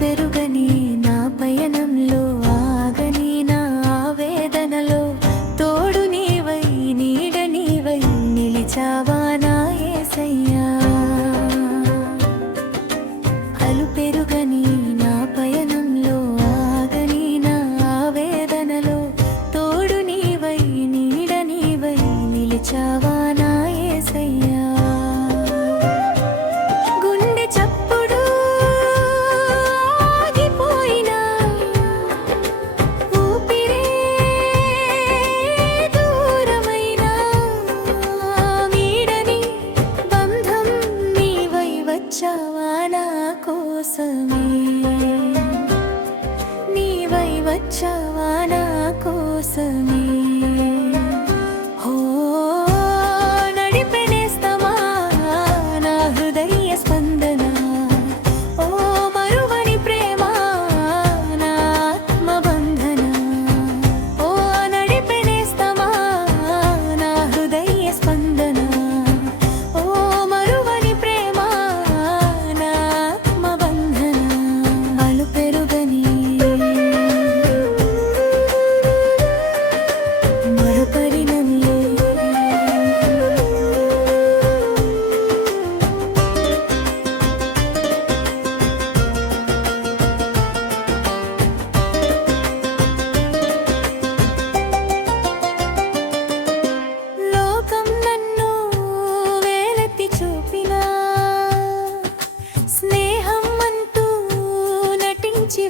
పెరుగని నా పయనంలో ఆగని నా ఆవేదనలో తోడు నీవై నీడ నీవై నిలిచావా నా యేసయ్యా. అలు పెరుగని నా పయనంలో ఆగని నా ఆవేదనలో తోడు నీవై నీడ నీవై నిలిచావా నా యేసయ్యా. వచ్చావా నా కోసమే, నీవై వచ్చావా నా కోసమే. ఓ నడిపెనేస్తమా నా హృదయ స్పందన, ఓ మరువని ప్రేమ నా ఆత్మబంధన. ఓ నడిపెనేస్తమా నా హృదయ స్పందన, ఓ మరువని ప్రేమ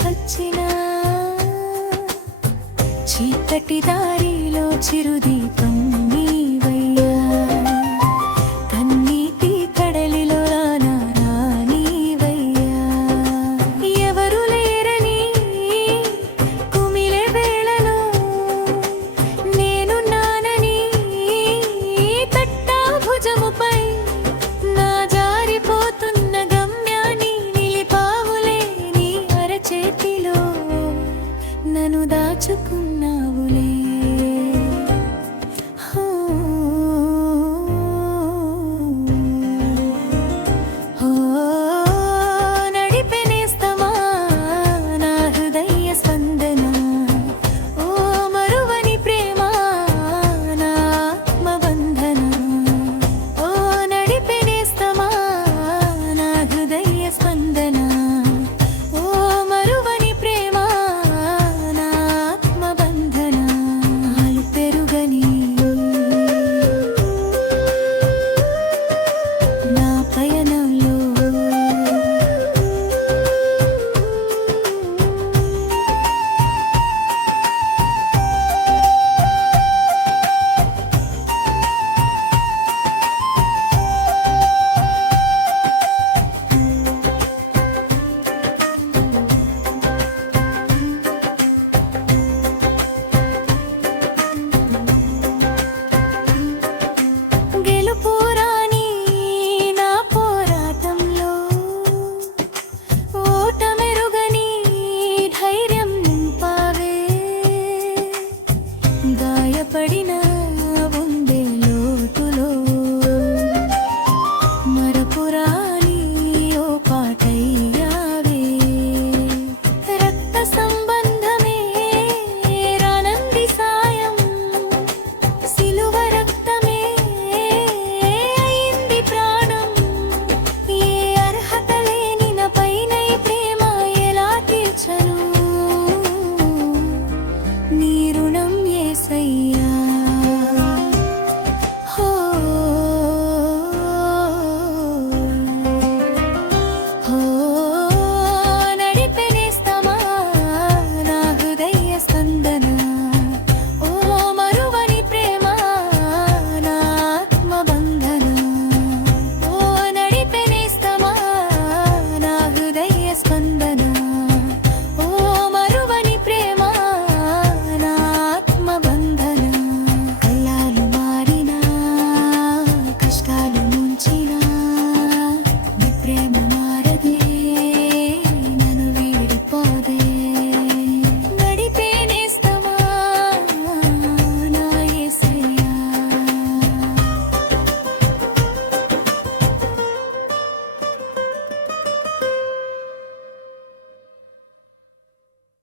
వచ్చిన చీకటి దారిలో చిరుదీపం